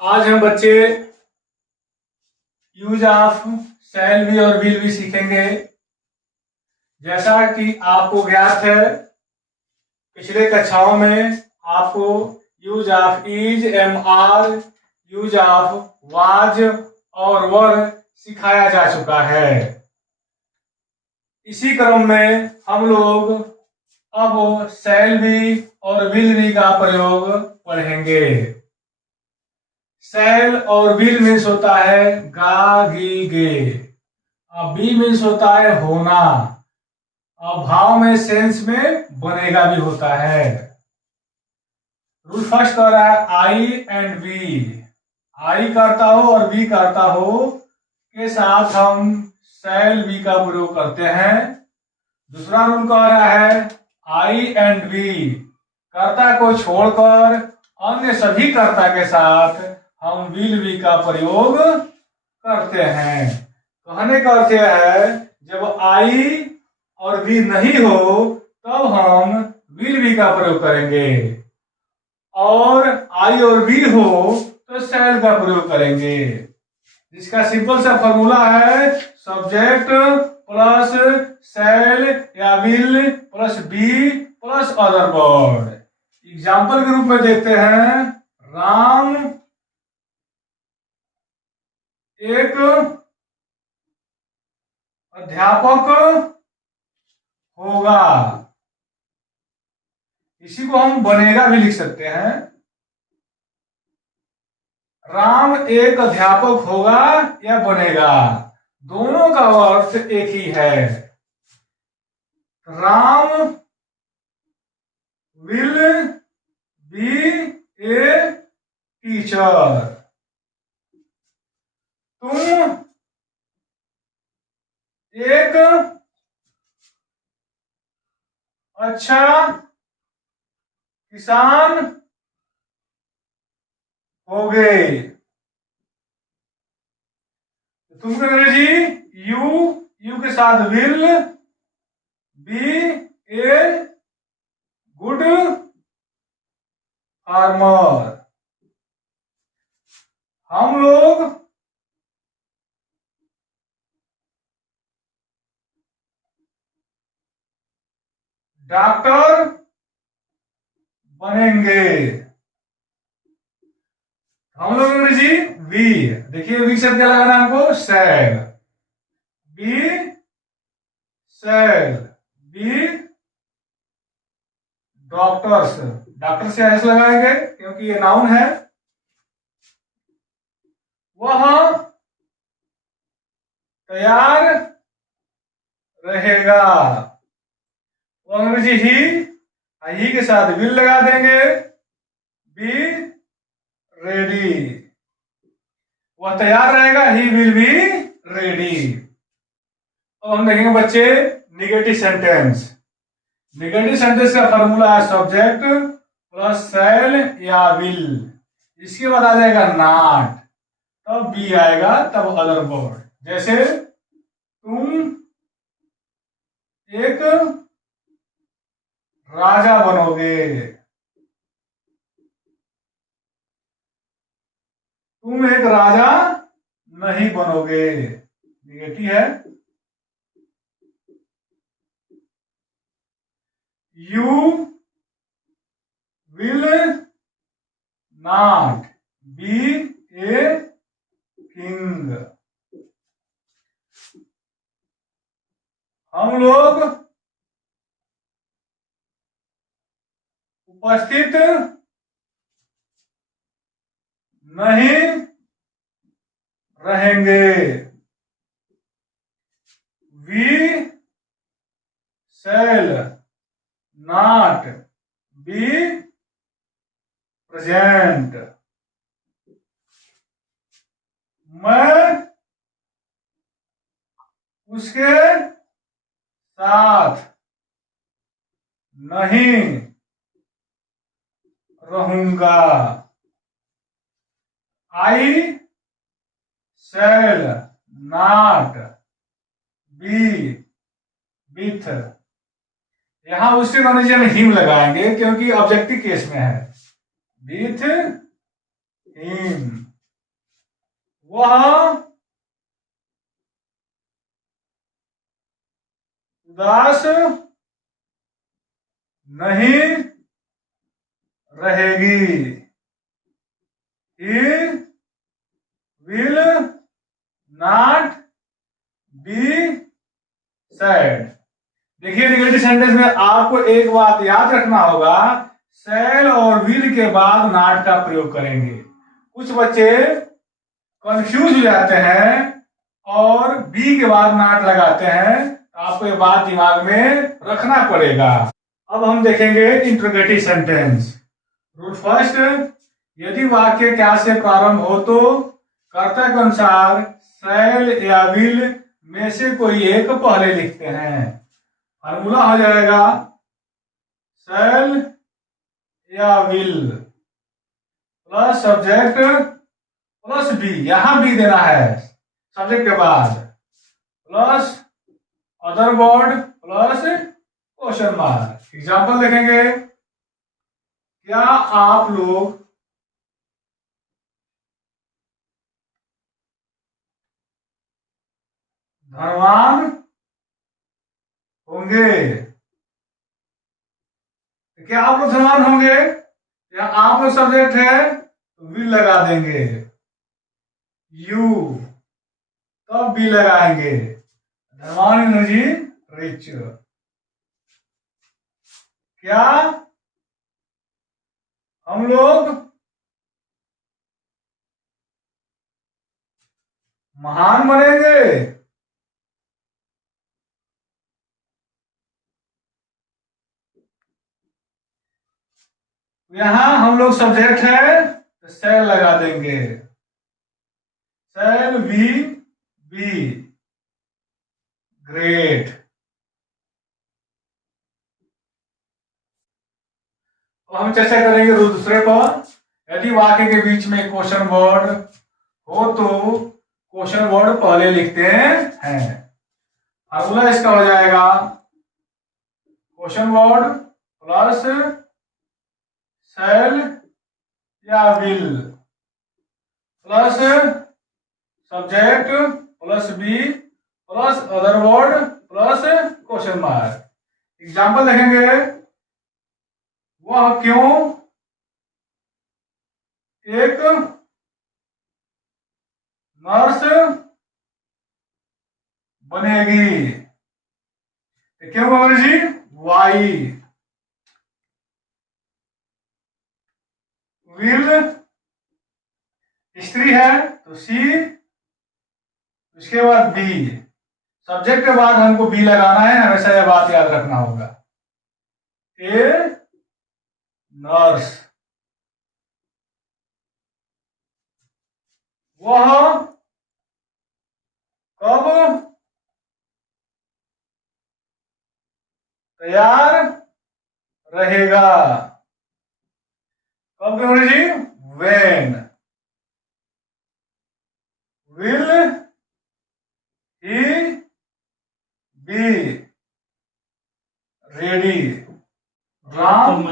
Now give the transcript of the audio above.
आज हम बच्चे यूज ऑफ शैल बी और विल बी सीखेंगे। जैसा कि आपको ज्ञात है, पिछले कक्षाओं में आपको use of is, am are, use of was और वर सिखाया जा चुका है। इसी क्रम में हम लोग अब शैल बी और विल बी का प्रयोग पढ़ेंगे। शैल और विल मीन्स होता है गा गी गे, और बी मीन्स होता है होना, और भाव में सेंस में बनेगा भी होता है। रूल फर्स्ट कह रहा है आई एंड वी। आई करता हो और वी करता हो के साथ हम शैल बी का प्रयोग करते हैं। दूसरा रूल कह रहा है आई एंड वी कर्ता को छोड़कर अन्य सभी कर्ता के साथ हम विल बी का प्रयोग करते हैं। कहने का अर्थ है जब आई और वी नहीं हो तब हम विल बी का प्रयोग करेंगे, और आई और वी हो तो शैल का प्रयोग करेंगे, जिसका सिंपल सा फॉर्मूला है सब्जेक्ट प्लस शैल या will plus be plus other word. Example के रूप में देखते हैं, राम एक अध्यापक होगा। इसी को हम बनेगा भी लिख सकते हैं। राम एक अध्यापक होगा या बनेगा, दोनों का अर्थ एक ही है। Ram will be a teacher. तुम एक अच्छा किसान होगे। तुम क्या करें जी, यू के साथ will be a good farmer. हम लोग डॉक्टर बनेंगे। हम लोग जी वी, देखिए वी से क्या लगाना है हमको, shall be, shall be doctors. Doctor से ऐसे लगाएंगे क्योंकि ये नाउन है। वह तैयार रहेगा। वो अंग्रेजी ही के साथ विल लगा देंगे, बी रेडी। वह तैयार रहेगा, ही विल बी रेडी। अब हम देखेंगे बच्चे निगेटिव सेंटेंस। निगेटिव सेंटेंस का फॉर्मूला है सब्जेक्ट प्लस शैल या विल, इसके बाद आ जाएगा नॉट, तब बी आएगा, तब अदर वर्ड। जैसे तुम एक राजा बनोगे। तुम एक राजा नहीं बनोगे, निगेटिव है। You will not be a king. हम लोग उपस्थित नहीं रहेंगे। We shall not be present. मैं उसके साथ नहीं रहूंगा। I shall not be with. यहां उससे हम हिम लगाएंगे क्योंकि ऑब्जेक्टिव केस में है। With him. वह उदास नहीं रहेगी। He will not be sad. देखिए निगेटिव सेंटेंस में आपको एक बात याद रखना होगा, शैल और विल के बाद नॉट का प्रयोग करेंगे। कुछ बच्चे कंफ्यूज हो जाते हैं और बी के बाद नॉट लगाते हैं, तो आपको ये बात दिमाग में रखना पड़ेगा। अब हम देखेंगे इंट्रोगेटिव सेंटेंस। रूल फर्स्ट, यदि वाक्य क्या से प्रारंभ हो तो कर्ता के अनुसार शैल या विल में से कोई एक पहले लिखते हैं। फॉर्मूला हो जाएगा शैल या will plus subject plus be, यहां बी देना है सब्जेक्ट के बाद, plus other word plus question mark. Example देखेंगे। क्या आप लोग धनवान होंगे? क्या आप लोग धनवान होंगे? या आप लोग सब्जेक्ट है तो विल लगा देंगे, यू तब बी लगाएंगे। धनवान एनर्जी रिच। क्या हम लोग महान बनेंगे? यहां हम लोग सब्जेक्ट है तो शैल लगा देंगे, शैल वी बी ग्रेट। तो हम चर्चा करेंगे दूसरे पर। यदि वाक्य के बीच में क्वेश्चन वर्ड हो तो क्वेश्चन वर्ड पहले लिखते हैं। फॉर्मूला इसका हो जाएगा क्वेश्चन वर्ड प्लस शैल या will plus subject plus be plus other word plus question mark. Example देखेंगे। वह क्यों एक नर्स बनेगी? क्यों बनेगी जी? वाई। विल स्त्री है तो सी, उसके बाद बी, सब्जेक्ट के बाद हमको बी लगाना है, हमेशा यह बात याद रखना होगा। A nurse. वह कब तैयार रहेगा? कब जी? When will he be ready? Ram